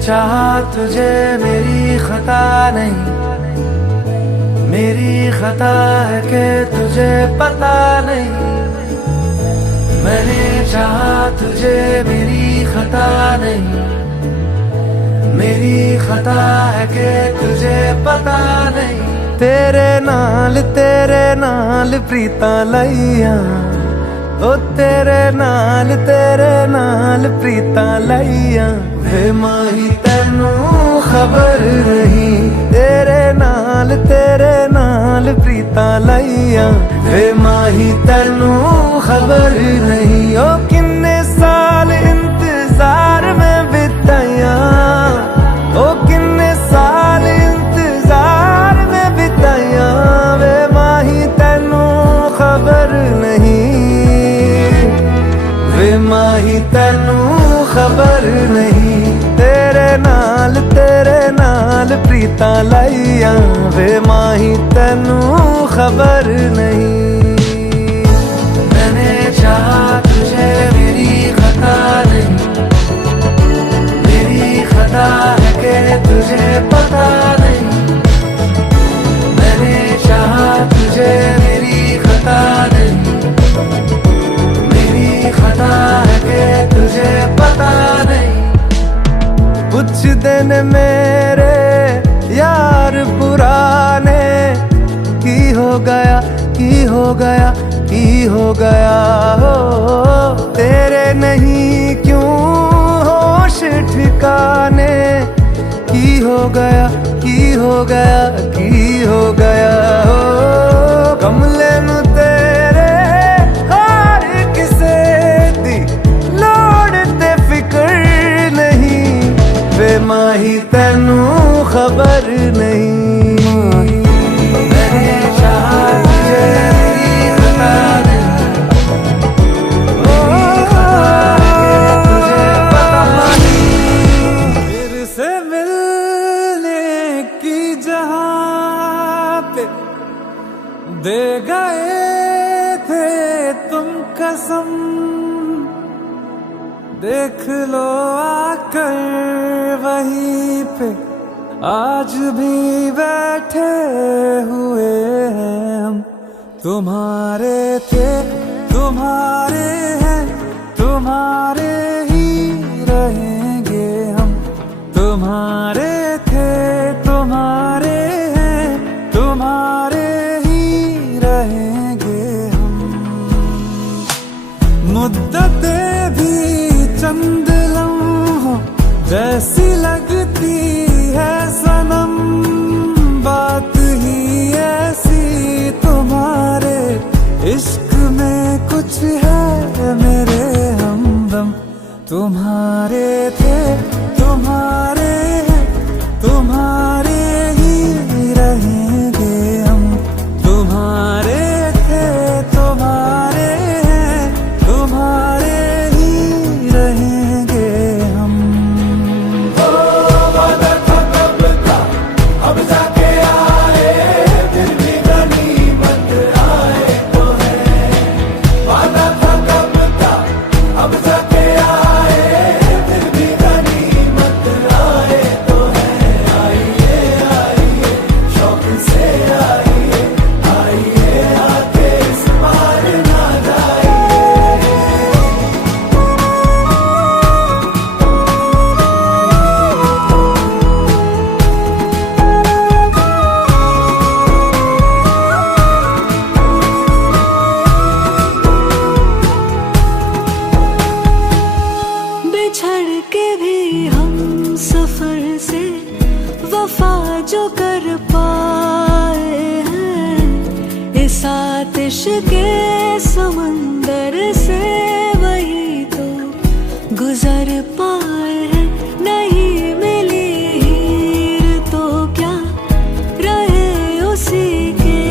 चाहा तुझे मेरी खता नहीं, मेरी खता है कि तुझे पता नहीं। मैंने चाहा तुझे मेरी खता नहीं, मेरी खता है कि तुझे पता नहीं। तेरे नाल प्रीता लइया, ओ तेरे नाल प्रीता लइया। वे माही तैनू खबर नहीं, तेरे नाल प्रीता लइया। वे माही तैनू खबर नहीं, ओ किन्ने साल इंतजार में बिताया, ओ किन्ने साल इंतजार में बिताया। वे माही तैनू खबर नहीं, वे माही तैनू खबर नहीं। तेरे नाल प्रीता लइया, वे माही तैनू खबर नहीं। मैंने चाहा तुझे मेरी खता नहीं, मेरी खता है कि तुझे पता नहीं। मैंने चाहा तुझे मेरी खता नहीं, मेरी खता है कि तुझे पता नहीं। कुछ दिन मेरे यार पुराने की हो गया, की हो गया, की हो गया हो। तेरे नहीं क्यों होश ठिकाने, की हो गया, की हो गया, की हो गया हो। कमले नु तेरे हार किसे दी लोड़ ते फिकर नहीं। वे माही तैनू खबर नहीं, मैंने चाहा तुझे मेरी खता नहीं, मेरी खता है कि तुझे पता नहीं। फिर से मिलने की जहाँ पे दे गए थे तुम कसम, देख लो आकर वहीं पे आज भी बैठे हुए हैं हम। तुम्हारे थे, तुम्हारे हैं, तुम्हारे ही रहेंगे हम। तुम्हारे थे, तुम्हारे हैं, तुम्हारे ही रहेंगे हम। मुद्दतें भी चंद लम्हों जैसी लगती है सनम, बात ही ऐसी तुम्हारे इश्क में कुछ है मेरे हमदम। तुम्हारे थे, तुम्हारे हैं, तुम्हारे ही रहेंगे हम। तुम्हारे थे, तुम्हारे हैं, तुम्हारे तुम्हारे ही रहेंगे हम। ओ वादा था कब का, अब जाके आए, फिर भी गनीमत आए तो है। वादा था कब का, अब जाके आए, फिर भी गनीमत आए तो है। आइए आइए शौक से आइए, आइए आके इस पार ना जाइए। बिछड़ के भी हम सफर से वफा जो कर पाए हैं, इस आतिश के समंदर से वही तो गुजर पाए हैं। नहीं मिली हीर तो क्या रहे उसी के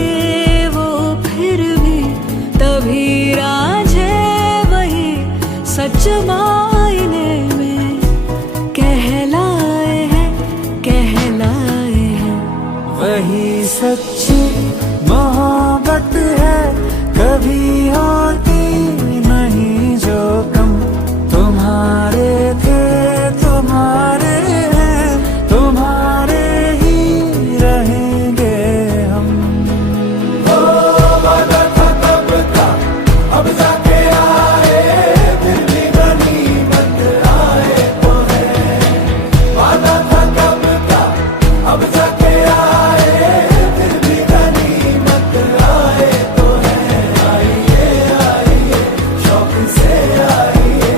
वो फिर भी, तभी राझे वही सच मायने में कहलाए हैं, कहलाए हैं। वही सच्ची मोहब्बत है, कभी होती नहीं जो कम। तुम्हारे थे तुम्हारे हैं, तुम्हारे ही रहेंगे हम। ओ वादा था कब का, अब जाके आए, फिर भी गनीमत आए तो है। वादा था कब का, अब जाके आए, फिर भी गनीमत आए तो है। आइए आइए शौक से आइए,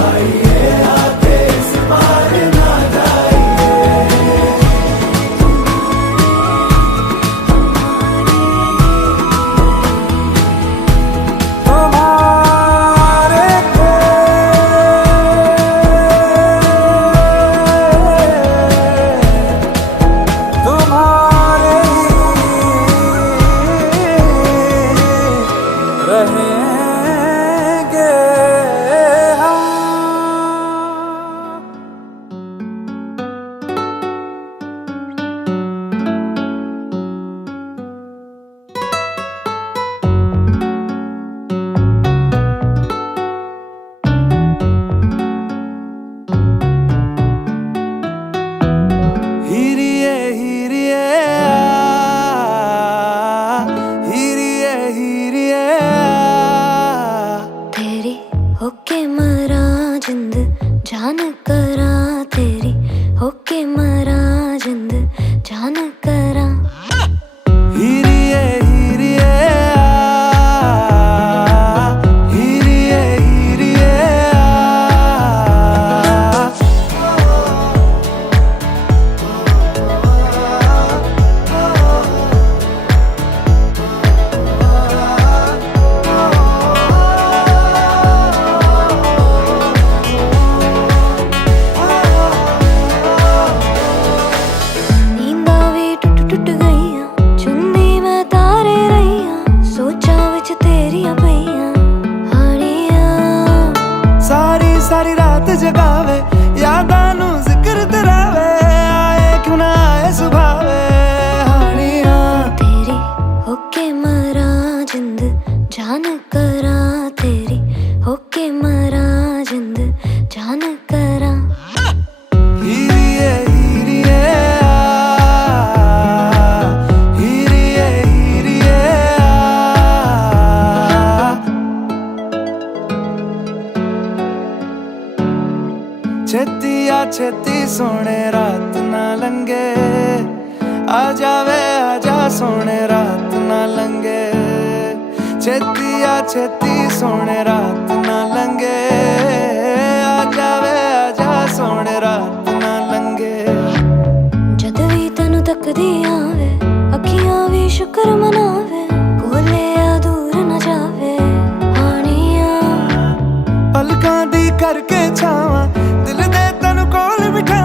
आइए आके इस पार ना जाइए। तुम्हारे थे तुम्हारे ही रहेंगे हम। हीरिए हीरिए हीरिए हीरिए तेरी होके मरा जिंद जान करा, तेरी होके मरा जिंद जान करा। हीरिए हीरिए हीरिए हीरिए नींदा भी टुट टुट गईयां, चुन्नी मैं तारे रहीयां, सोचा विच तेरियां पईयां हानियां। सारी सारी रात जगावे, यादां नू जिक्र तरावे, आए क्यों ना आए सुभावे हानियां। तेरी होके मरा जिंद जान करा, तेरी होके मरा जिंद जान करा। हीरिए हीरिए हीरिए हीरिए छेती आ छेती सोने रात ना लंगे, आ जावे आजा सोने रात ना लंगे। छेती आ छेती सोने रात ना लंगे, आ जावे आजा सोने रात ना लंगे। जद भी तैनू तकदी आवे, अखियां भी शुक्र मनावे, कोले आ दूर न जावे हानियां। पलकां दी करके छावां, दिल दे तैनू कोल बिठा